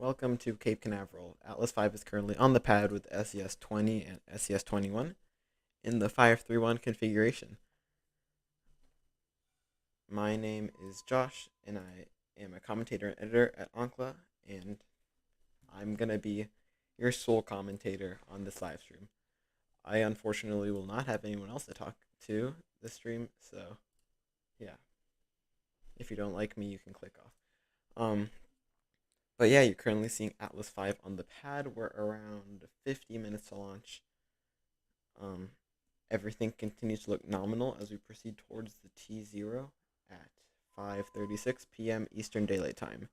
Welcome to Cape Canaveral. Atlas V is currently on the pad with SES-20 and SES-21 in the 531 configuration. My name is Josh, and I am a commentator and editor at Onkla, and I'm going to be your sole commentator on this live stream. I unfortunately will not have anyone else to talk to this stream, so yeah. If you don't like me, you can click off. But yeah, you're currently seeing Atlas V on the pad. We're around 50 minutes to launch. Everything continues to look nominal as we proceed towards the T0 at 5:36 p.m. Eastern Daylight Time.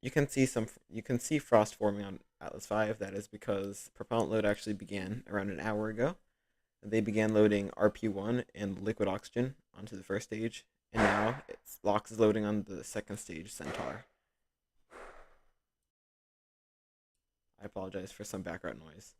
You can see frost forming on Atlas V. That is because propellant load actually began around an hour ago. They began loading RP1 and liquid oxygen onto the first stage, and now LOX is loading on the second stage, Centaur. I apologize for some background noise.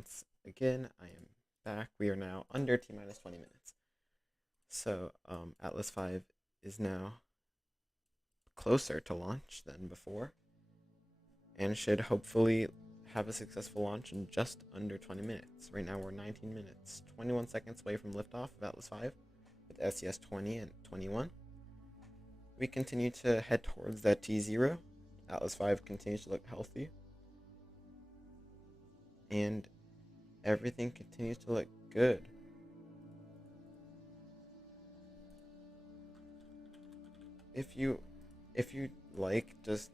once again, I am back. We are now under T-minus 20 minutes. So, Atlas V is now closer to launch than before, and should hopefully have a successful launch in just under 20 minutes. Right now we're 19 minutes, 21 seconds away from liftoff of Atlas V with SES-20 and 21. We continue to head towards that T0. Atlas V continues to look healthy, and everything continues to look good. If you like just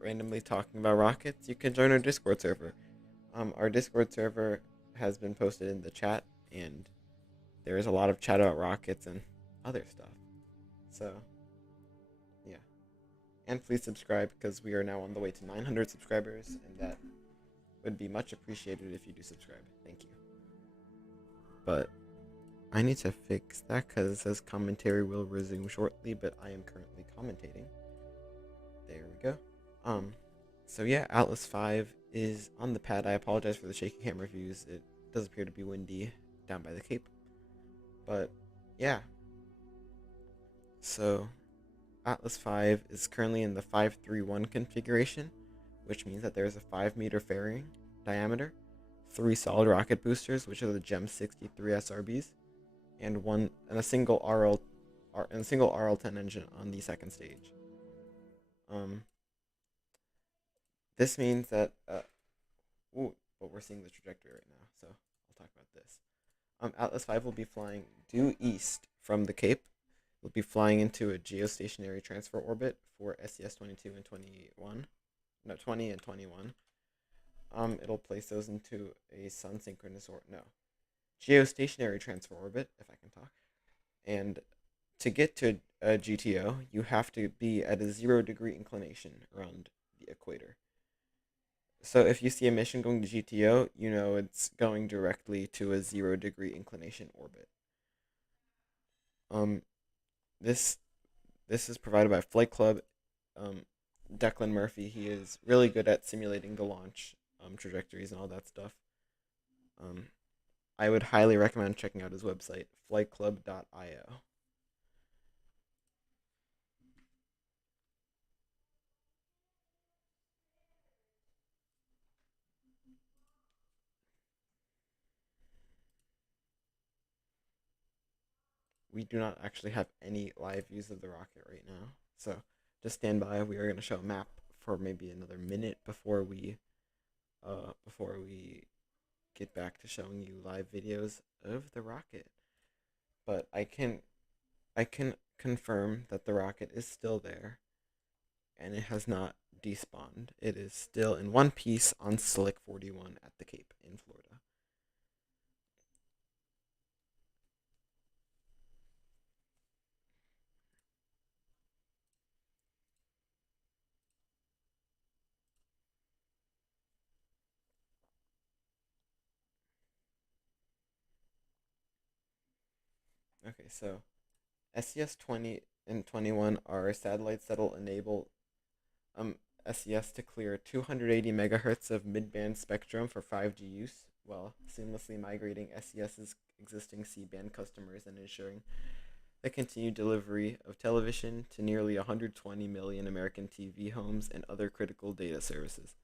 randomly talking about rockets, you can join our Discord server. Our Discord server has been posted in the chat, and there is a lot of chat about rockets and other stuff. So, yeah. And please subscribe, because we are now on the way to 900 subscribers, and that would be much appreciated if you do subscribe. Thank you. But I need to fix that, because it says commentary will resume shortly, but I am currently commentating. There we go. So yeah, Atlas V is on the pad. I apologize for the shaky camera views. It does appear to be windy down by the Cape. But yeah. So Atlas V is currently in the 531 configuration, which means that there is a 5-meter fairing diameter, 3 solid rocket boosters, which are the GEM 63 SRBs, and a single RL-10 engine on the second stage. This means that but we're seeing the trajectory right now, so I'll talk about this. Atlas V will be flying due east from the Cape. We'll be flying into a geostationary transfer orbit for SES-22 and 21. No, 20 and 21. It'll place those into a sun-synchronous geostationary transfer orbit, if I can talk. And to get to a GTO, you have to be at a 0-degree inclination around the equator. So if you see a mission going to GTO, you know it's going directly to a 0-degree inclination orbit. This is provided by Flight Club. Declan Murphy, he is really good at simulating the launch trajectories and all that stuff. I would highly recommend checking out his website, flightclub.io. We do not actually have any live views of the rocket right now, so just stand by. We are going to show a map for maybe another minute before we get back to showing you live videos of the rocket. But I can confirm that the rocket is still there, and it has not despawned. It is still in one piece on Slick 41 at the Cape in Florida. Okay, so SES-20 and 21 are satellites that will enable SES to clear 280 megahertz of mid-band spectrum for 5G use, while seamlessly migrating SES's existing C-band customers and ensuring the continued delivery of television to nearly 120 million American TV homes and other critical data services.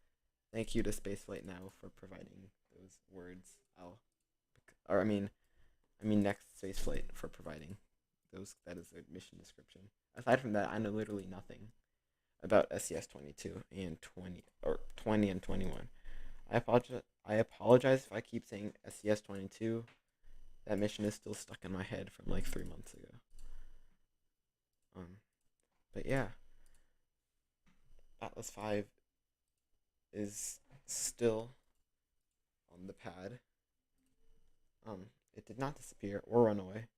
Thank you to SpaceFlight Now for providing those words. Next SpaceFlight for providing those. That is their mission description. Aside from that, I know literally nothing about SES-22 and 20 and 21. I apologize if I keep saying SES-22. That mission is still stuck in my head from like 3 months ago. But yeah, Atlas V is still on the pad. It did not disappear or run away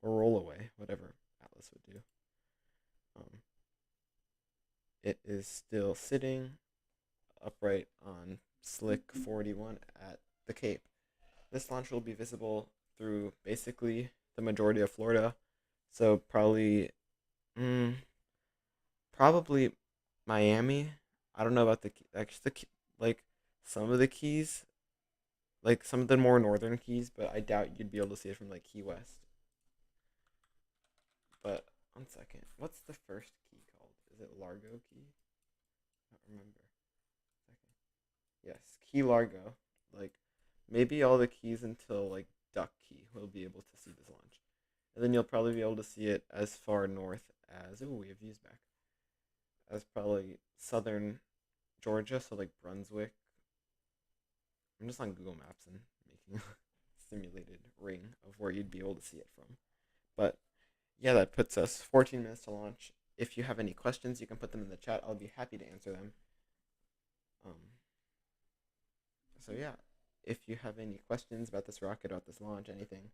or roll away, whatever Atlas would do. It is still sitting upright on Slick 41 at the Cape. This launch will be visible through basically the majority of Florida, so probably Miami. I don't know about some of the Keys. like some of the more northern keys, but I doubt you'd be able to see it from like Key West. But 1 second, what's the first key called? Is it Largo key? I don't remember. Second. Yes, Key Largo. Like maybe all the keys until like Duck Key will be able to see this launch, and then you'll probably be able to see it as far north as we have views back as probably southern Georgia, so like Brunswick. I'm just on Google Maps and making a simulated ring of where you'd be able to see it from. But yeah, that puts us 14 minutes to launch. If you have any questions, you can put them in the chat. I'll be happy to answer them. Um, so yeah, if you have any questions about this rocket, about this launch, anything,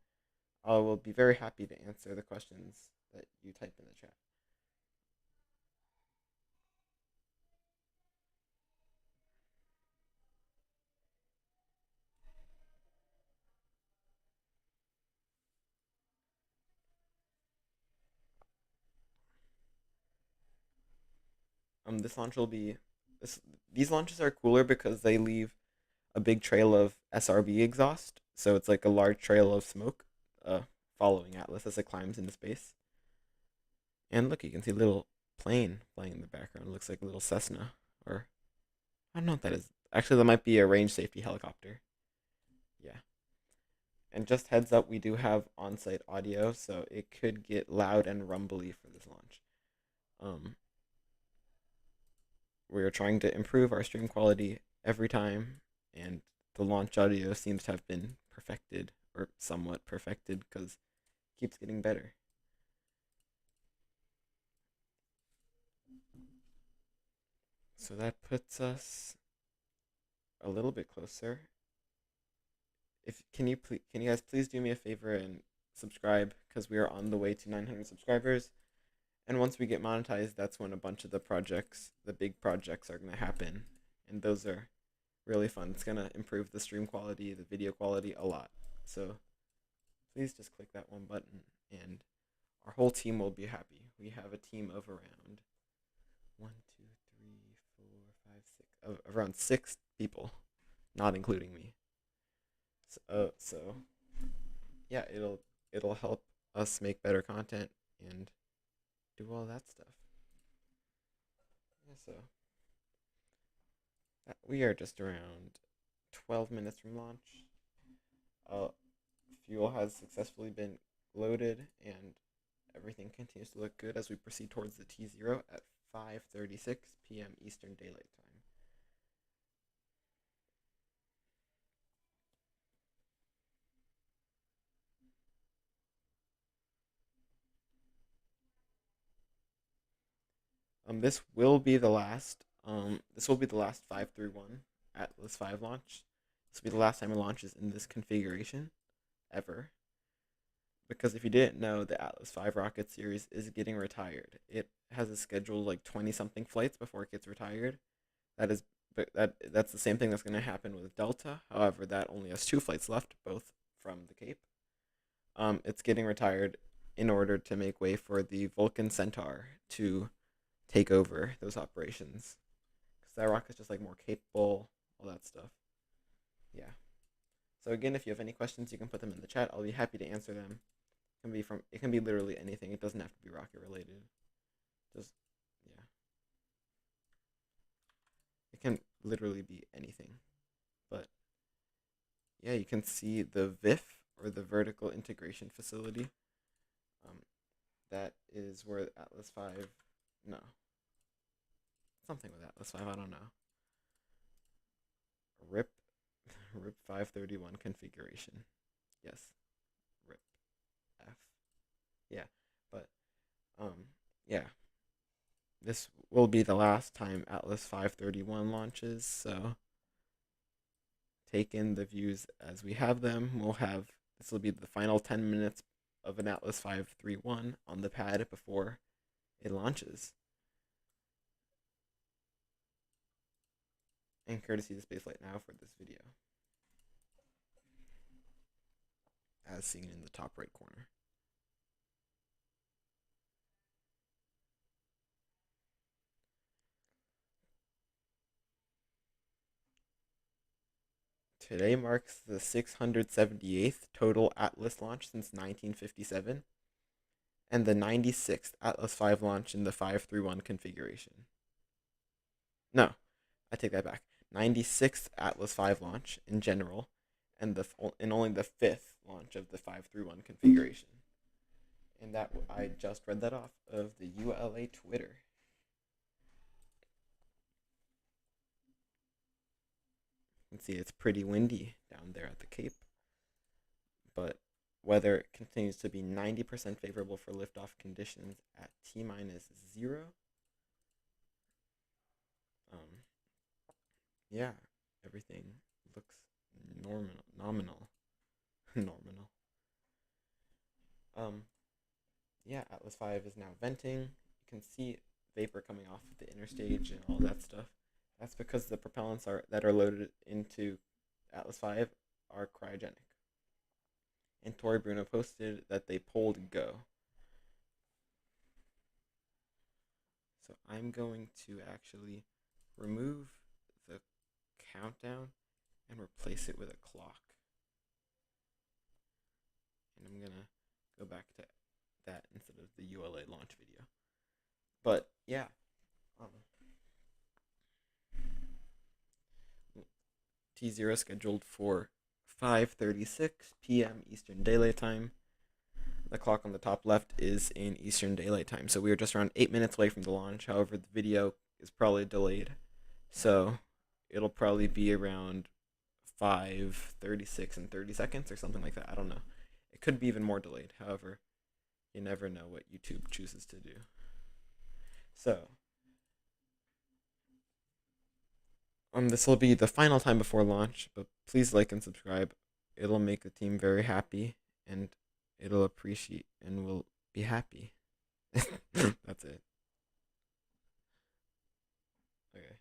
I will be very happy to answer the questions that you type in the chat. This launch will be this. These launches are cooler because they leave a big trail of SRB exhaust, so it's like a large trail of smoke, uh, following Atlas as it climbs into space. And look, you can see a little plane flying in the background. It looks like a little Cessna, or I don't know what that is. Actually, that might be a range safety helicopter. Yeah. And just heads up, we do have on-site audio, so it could get loud and rumbly for this launch. Um, we are trying to improve our stream quality every time, and the launch audio seems to have been perfected, or somewhat perfected, because it keeps getting better. So that puts us a little bit closer. If can you guys please do me a favor and subscribe, because we are on the way to 900 subscribers. And once we get monetized, that's when a bunch of the projects, the big projects, are going to happen. And those are really fun. It's going to improve the stream quality, the video quality a lot. So please just click that one button, and our whole team will be happy. We have a team of around 1, 2, 3, 4, 5, 6, around 6 people, not including me. So yeah, it'll help us make better content and do all that stuff. Yeah, so we are just around 12 minutes from launch. Fuel has successfully been loaded, and everything continues to look good as we proceed towards the T0 at 5:36 p.m. Eastern Daylight Time. This will be the last. This will be the last 531 Atlas 5 launch. This will be the last time it launches in this configuration, ever. Because if you didn't know, the Atlas 5 rocket series is getting retired. It has a scheduled like 20 something flights before it gets retired. That's the same thing that's going to happen with Delta. However, that only has 2 flights left, both from the Cape. It's getting retired in order to make way for the Vulcan Centaur to take over those operations, because that rocket's just like more capable, all that stuff. Yeah. So again, if you have any questions, you can put them in the chat. I'll be happy to answer them. It can be literally anything. It doesn't have to be rocket related. Just yeah. It can literally be anything. But yeah, you can see the VIF, or the Vertical Integration Facility. That is where Atlas 5, no, something with Atlas 5, I don't know. RIP 531 configuration. Yes. RIP F. Yeah. But yeah. This will be the last time Atlas 531 launches, so take in the views as we have them. This will be the final 10 minutes of an Atlas 531 on the pad before it launches. And courtesy to SpaceFlight Now for this video, as seen in the top right corner. Today marks the 678th total Atlas launch since 1957 and the 96th Atlas V launch in the 531 configuration. No, I take that back. 96th Atlas V launch in general and only the 5th launch of the 531 configuration. And that I just read that off of the ULA Twitter. You can see it's pretty windy down there at the Cape, but weather continues to be 90% favorable for liftoff conditions at T-0. Yeah, everything looks nominal. Nominal. Yeah, Atlas V is now venting. You can see vapor coming off of the inner stage and all that stuff. That's because the propellants that are loaded into Atlas V are cryogenic. And Tori Bruno posted that they pulled go. So I'm going to actually remove the countdown and replace it with a clock. And I'm gonna go back to that instead of the ULA launch video. But yeah, T0 scheduled for 5:36 p.m. Eastern Daylight Time. The clock on the top left is in Eastern Daylight Time, so we are just around 8 minutes away from the launch. However, the video is probably delayed, so it'll probably be around 5:36 and 30 seconds or something like that. I don't know. It could be even more delayed. However, you never know what YouTube chooses to do. So, this will be the final time before launch, but please like and subscribe. It'll make the team very happy, and it'll appreciate and will be happy. That's it. Okay.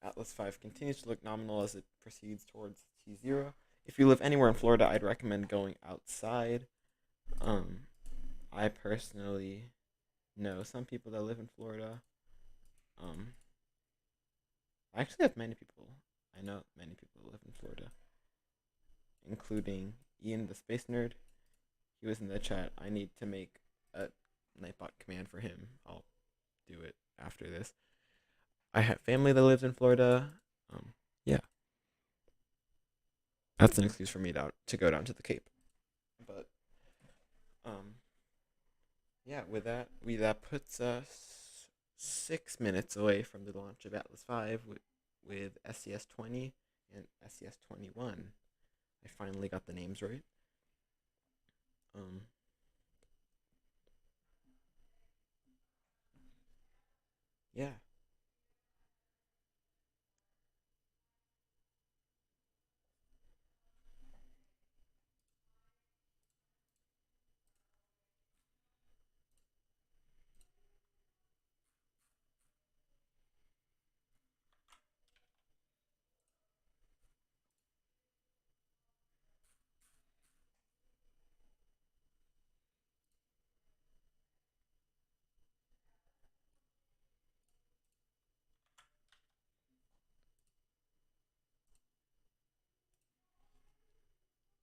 Atlas V continues to look nominal as it proceeds towards T0. If you live anywhere in Florida, I'd recommend going outside. I personally know some people that live in Florida. I actually have many people. I know many people that live in Florida, including Ian, the space nerd. He was in the chat. I need to make a Nightbot command for him. I'll do it after this. I have family that lives in Florida. Yeah. That's an excuse for me to go down to the Cape. But yeah, with that puts us 6 minutes away from the launch of Atlas V with SES-20 and SES-21. I finally got the names right. Yeah.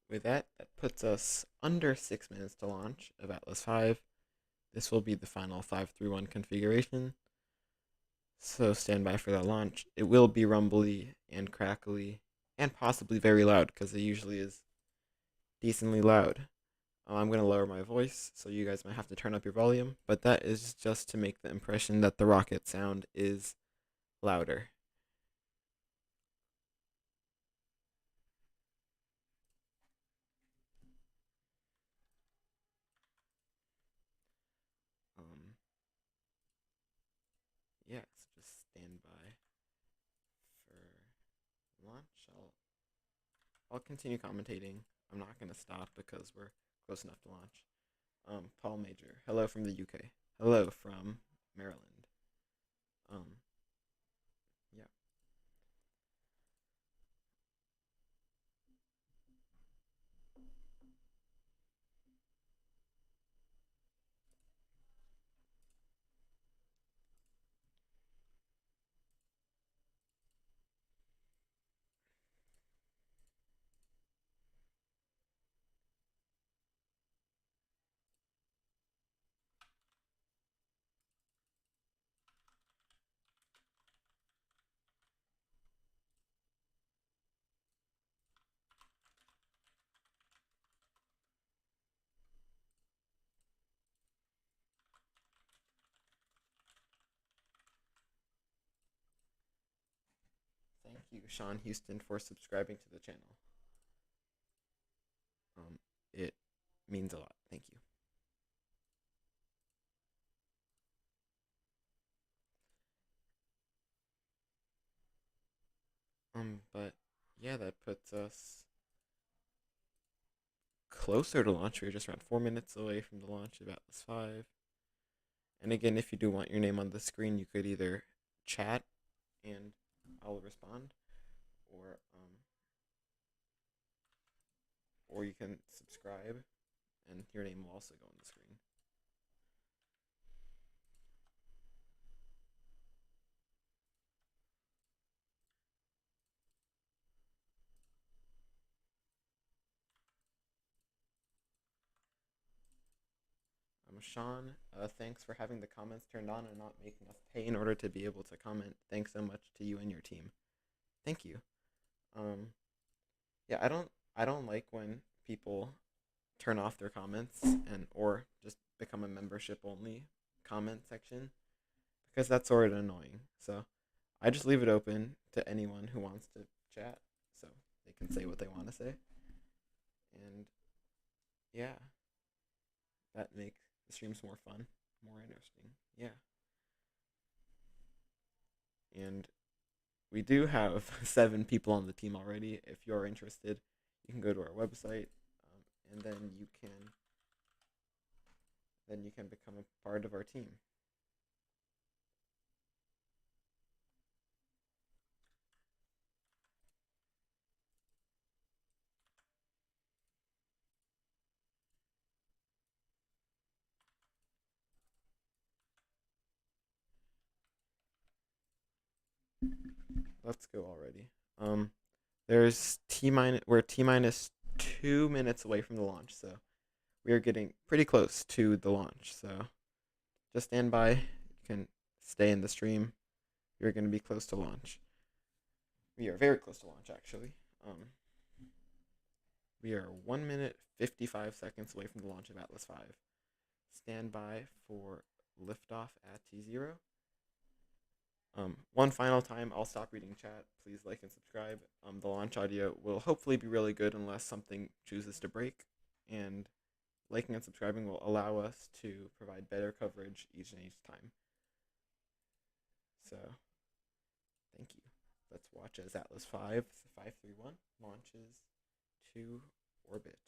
With that puts us under 6 minutes to launch of Atlas V. This will be the final 531 configuration. So stand by for that launch. It will be rumbly and crackly and possibly very loud because it usually is decently loud. I'm going to lower my voice, so you guys might have to turn up your volume, but that is just to make the impression that the rocket sound is louder. Yeah, so just stand by for launch. I'll continue commentating. I'm not going to stop because we're close enough to launch. Paul Major, hello from the UK. Hello from Maryland. Yeah. you, Sean Houston, for subscribing to the channel. It means a lot. Thank you. But yeah, that puts us closer to launch. We're just around 4 minutes away from the launch of Atlas V. And again, if you do want your name on the screen, you could either chat and I'll respond, or you can subscribe and your name will also go on the screen. Sean, thanks for having the comments turned on and not making us pay in order to be able to comment. Thanks so much to you and your team. Thank you. Yeah, I don't like when people turn off their comments or just become a membership only comment section, because that's sort of annoying. So I just leave it open to anyone who wants to chat, so they can say what they want to say. And yeah, that makes the streams more fun, more interesting. Yeah. And we do have 7 people on the team already. If you're interested, you can go to our website, and then you can become a part of our team. Let's go already. We're T-minus 2 minutes away from the launch, so we are getting pretty close to the launch. So just stand by. You can stay in the stream. You're going to be close to launch. We are very close to launch, actually. We are 1 minute 55 seconds away from the launch of Atlas V. Stand by for liftoff at T0. One final time, I'll stop reading chat. Please like and subscribe. The launch audio will hopefully be really good unless something chooses to break, and liking and subscribing will allow us to provide better coverage each time. So, thank you. Let's watch as Atlas V 531 launches to orbit.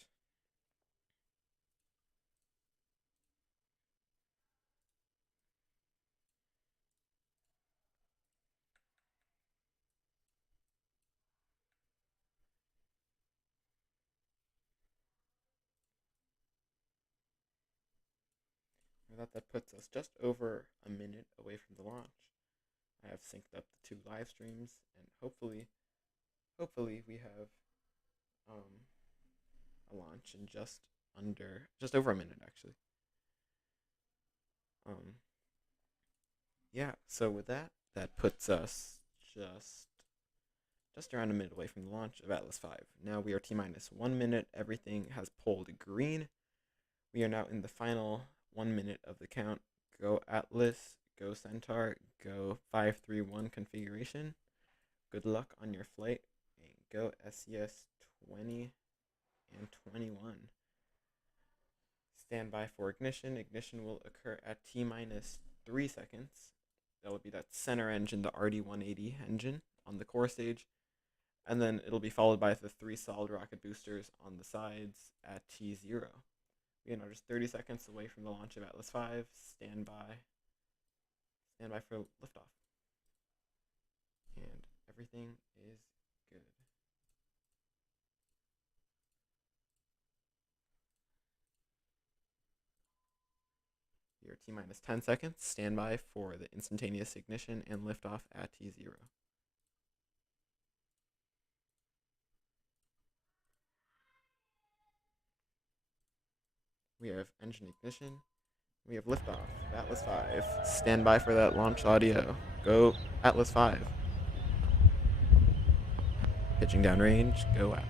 That puts us just over a minute away from the launch. I have synced up the 2 live streams, and hopefully we have a launch in just over a minute, actually. Yeah, so with that puts us just around a minute away from the launch of Atlas V. Now we are T-minus 1 minute. Everything has pulled green. We are now in the final 1 minute of the count. Go Atlas, go Centaur, go 531 configuration. Good luck on your flight, and go SES-20 and 21. Stand by for ignition. Ignition will occur at T-minus 3 seconds. That will be that center engine, the RD-180 engine on the core stage. And then it'll be followed by the 3 solid rocket boosters on the sides at T0. We are now just 30 seconds away from the launch of Atlas V. Stand by for liftoff. And everything is good. We are T-minus 10 seconds. Stand by for the instantaneous ignition and liftoff at T0. We have engine ignition. We have liftoff. Atlas V. Stand by for that launch audio. Go Atlas V. Pitching down range. Go Atlas.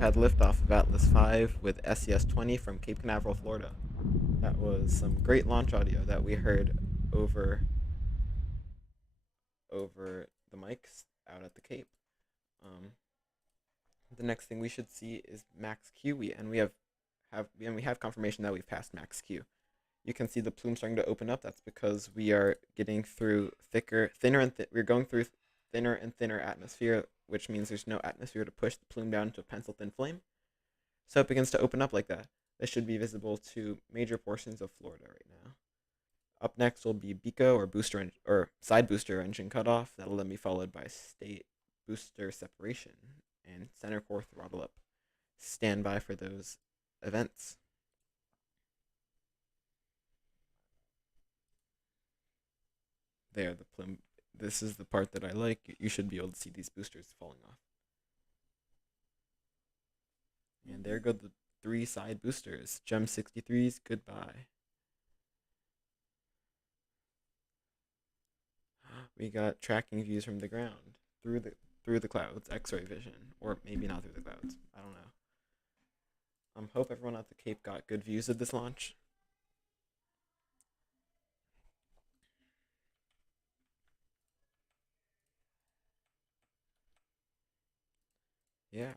had liftoff of Atlas V with SES-20 from Cape Canaveral, Florida. That was some great launch audio that we heard over the mics out at the Cape. Um, the next thing we should see is max Q, and we have confirmation that we've passed max Q. You can see the plume starting to open up. That's because we are getting through we're going through thinner and thinner atmosphere, which means there's no atmosphere to push the plume down to a pencil thin flame. So it begins to open up like that. This should be visible to major portions of Florida right now. Up next will be BECO or side booster engine cutoff. That'll then be followed by state booster separation and center core throttle up. Stand by for those events. There, the plume. This is the part that I like. You should be able to see these boosters falling off. And there go the 3 side boosters. GEM 63s, goodbye. We got tracking views from the ground through the clouds, X-ray vision, or maybe not through the clouds. I don't know. Hope everyone at the Cape got good views of this launch. Yeah.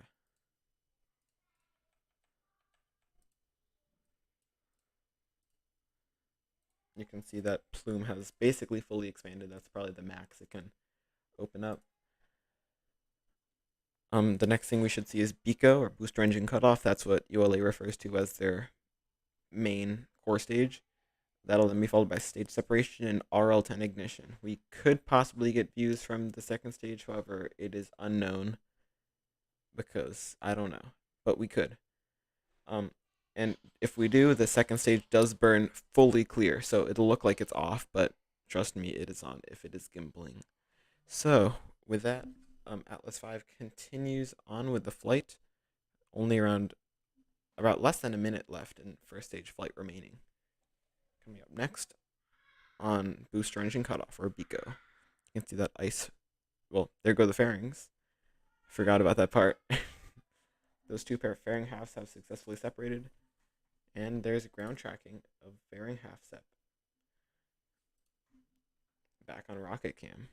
You can see that plume has basically fully expanded. That's probably the max it can open up. The next thing we should see is BECO, or booster engine cutoff. That's what ULA refers to as their main core stage. That'll then be followed by stage separation and RL10 ignition. We could possibly get views from the second stage, however, it is unknown because I don't know, but we could. And if we do, the second stage does burn fully clear, so it'll look like it's off, but trust me, it is on if it is gimbling. So, with that, Atlas V continues on with the flight. Only about less than a minute left in first stage flight remaining. Coming up next on booster engine cutoff, or BECO. You can see that ice. Well, there go the fairings. Forgot about that part. Those 2 pair of fairing halves have successfully separated. And there's ground tracking of fairing half sep. Back on rocket cam.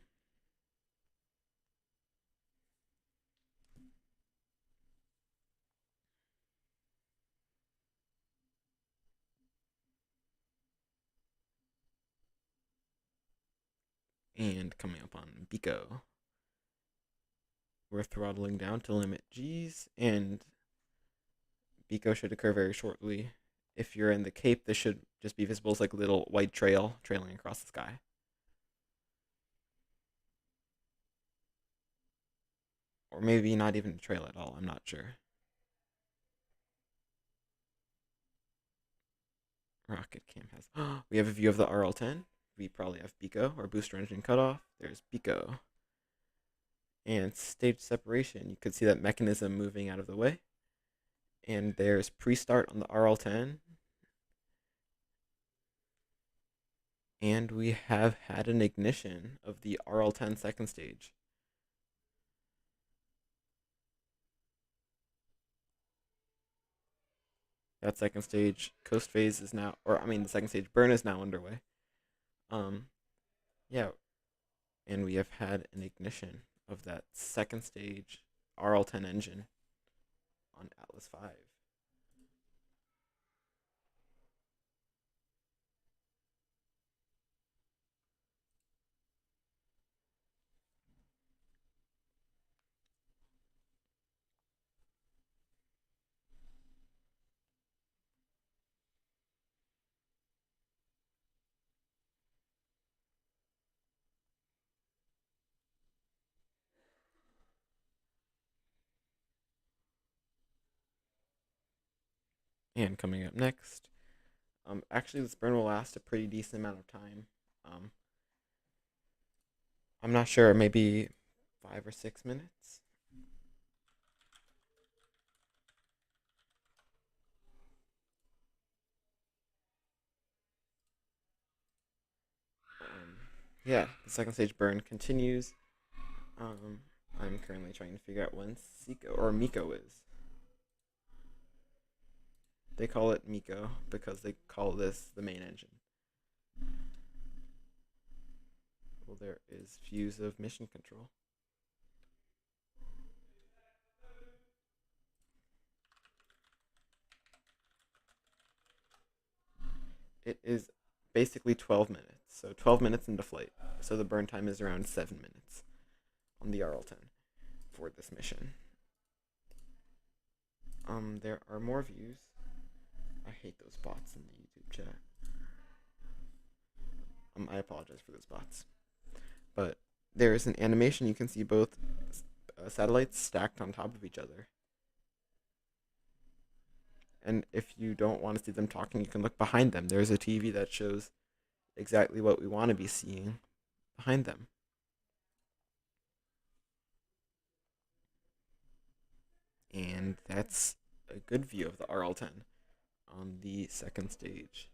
And coming up on BECO. We're throttling down to limit G's, and BECO should occur very shortly. If you're in the Cape, this should just be visible as like a little white trail trailing across the sky. Or maybe not even a trail at all, I'm not sure. Rocket cam has... we have a view of the RL10. We probably have BECO, or booster engine cutoff. There's BECO. And stage separation, you could see that mechanism moving out of the way. And there's pre-start on the RL10. And we have had an ignition of the RL10 second stage. That second stage coast phase is now, the second stage burn is now underway. Yeah. And we have had an ignition of that second stage RL10 engine on Atlas V. And coming up next, actually this burn will last a pretty decent amount of time. I'm not sure, maybe 5 or 6 minutes. Yeah, the second stage burn continues. I'm currently trying to figure out when MECO is. They call it MECO because they call this the main engine. Well, there is views of mission control. It is basically 12 minutes. So 12 minutes into flight. So the burn time is around 7 minutes on the RL-10 for this mission. There are more views. I hate those bots in the YouTube chat. I apologize for those bots. But there is an animation. You can see both satellites stacked on top of each other. And if you don't want to see them talking, you can look behind them. There's a TV that shows exactly what we want to be seeing behind them. And that's a good view of the RL-10 on the second stage.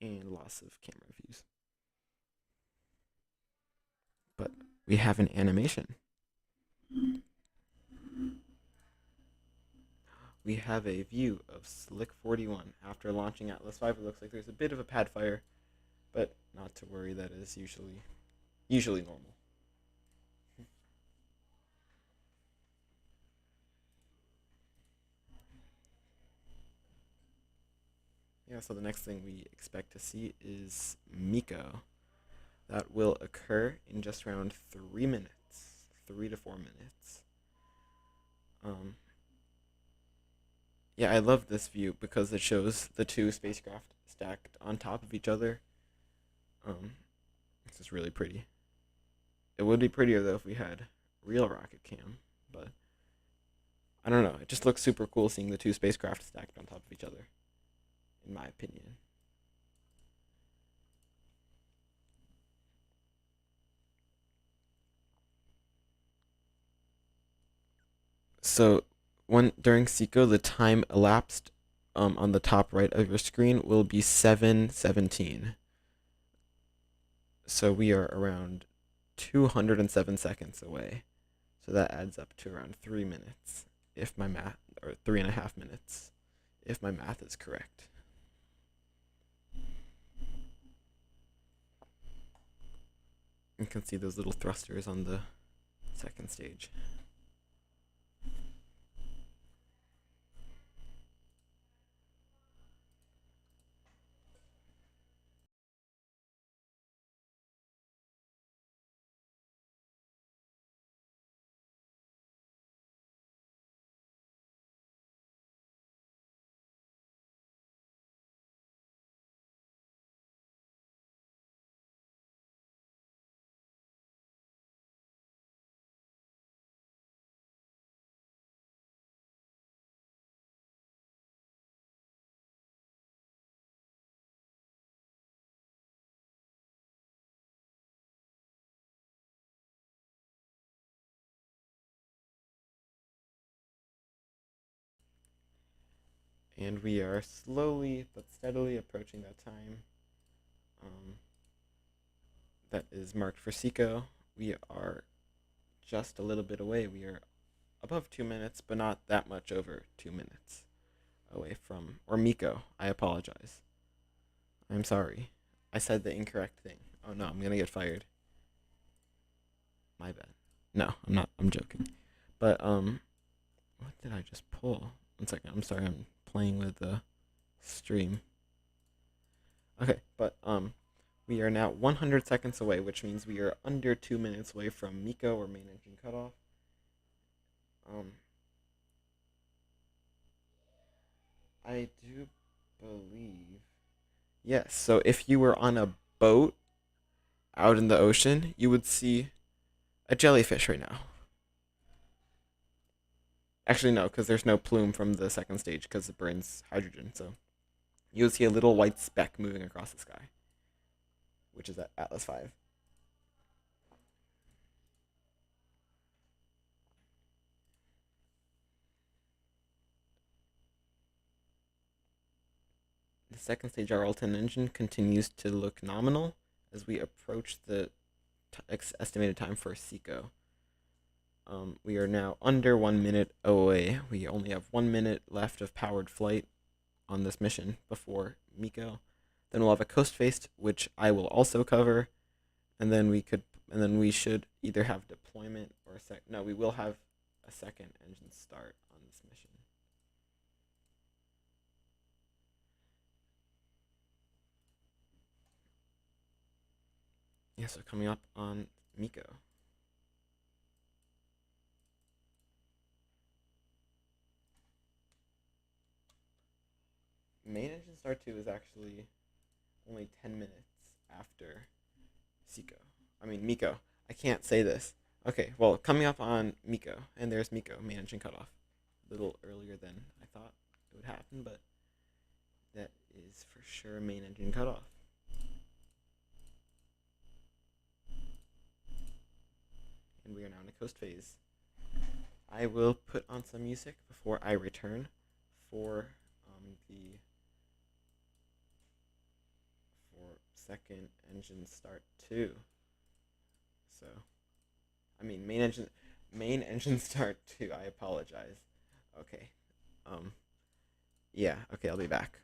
And lots of camera views. But we have an animation. We have a view of Slick 41 after launching Atlas V. It looks like there's a bit of a pad fire, but not to worry, that is usually normal. Yeah, so the next thing we expect to see is MECO. That will occur in just around 3 minutes, 3 to 4 minutes. Yeah, I love this view because it shows the two spacecraft stacked on top of each other. This is really pretty. It would be prettier though if we had real rocket cam, but I don't know. It just looks super cool seeing the two spacecraft stacked on top of each other, in my opinion. So during SECO, the time elapsed on the top right of your screen will be 7:17. So we are around 207 seconds away. So that adds up to around 3 minutes, if my math, or 3.5 minutes, if my math is correct. You can see those little thrusters on the second stage. And we are slowly but steadily approaching that time that is marked for SECO. We are just a little bit away. We are above 2 minutes, but not that much over 2 minutes away from, or MECO. I apologize. I'm sorry. I said the incorrect thing. Oh no, I'm gonna get fired. My bad. No, I'm not. I'm joking. But what did I just pull? 1 second. I'm sorry. I'm playing with the stream. Okay, but we are now 100 seconds away, which means we are under 2 minutes away from MECO, or main engine cutoff. I do believe. Yes, so if you were on a boat out in the ocean, you would see a jellyfish right now. Actually, no, because there's no plume from the second stage because it burns hydrogen. So you would see a little white speck moving across the sky, which is at Atlas V. The second stage RL-10 engine continues to look nominal as we approach the estimated time for SECO. We are now under 1 minute away. We only have 1 minute left of powered flight on this mission before MECO. Then we'll have a coast face, which I will also cover, and then we should either have deployment or we will have a second engine start on this mission. Yeah, so coming up on MECO. Main engine start 2 is actually only 10 minutes after MECO. I can't say this. Okay, well, coming up on MECO, and there's MECO, main engine cutoff. A little earlier than I thought it would happen, but that is for sure main engine cutoff. And we are now in a coast phase. I will put on some music before I return for second engine start 2. So, main engine start 2. I apologize. Okay. Yeah. Okay, I'll be back.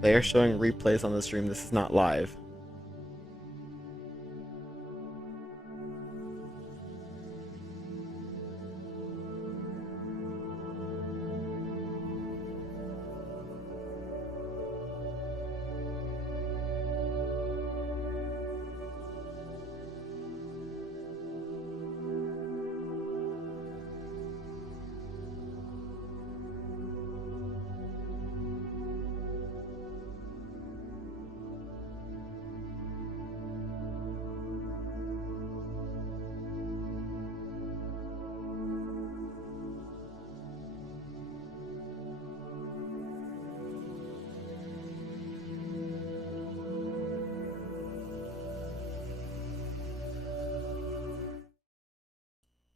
They are showing replays on the stream. This is not live.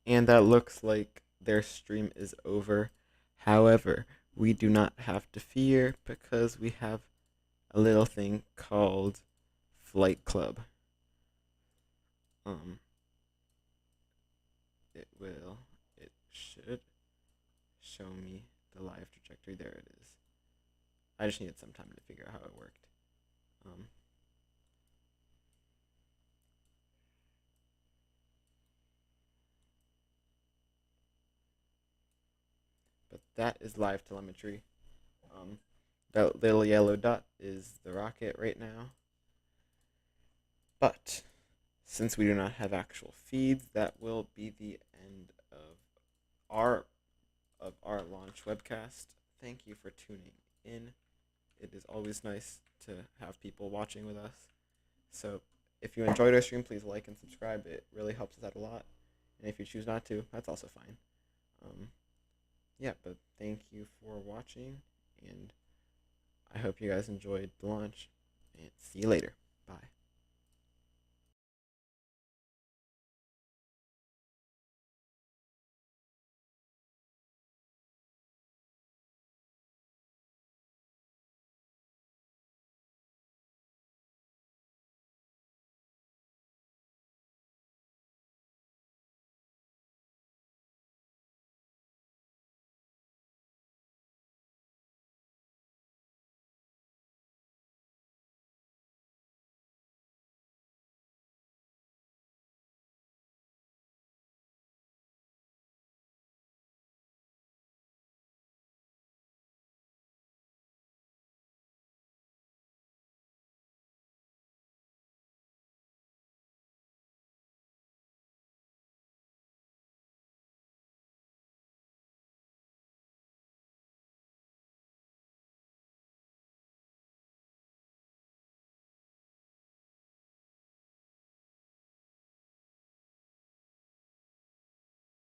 And that looks like their stream is over. However, we do not have to fear because we have a little thing called Flight Club. It should show me the live trajectory. There it is. I just needed some time to figure out how it worked. But that is live telemetry. That little yellow dot is the rocket right now. But since we do not have actual feeds, that will be the end of our launch webcast. Thank you for tuning in. It is always nice to have people watching with us. So if you enjoyed our stream, please like and subscribe. It really helps us out a lot. And if you choose not to, that's also fine. Yeah, but thank you for watching, and I hope you guys enjoyed the launch, and see you later. Bye.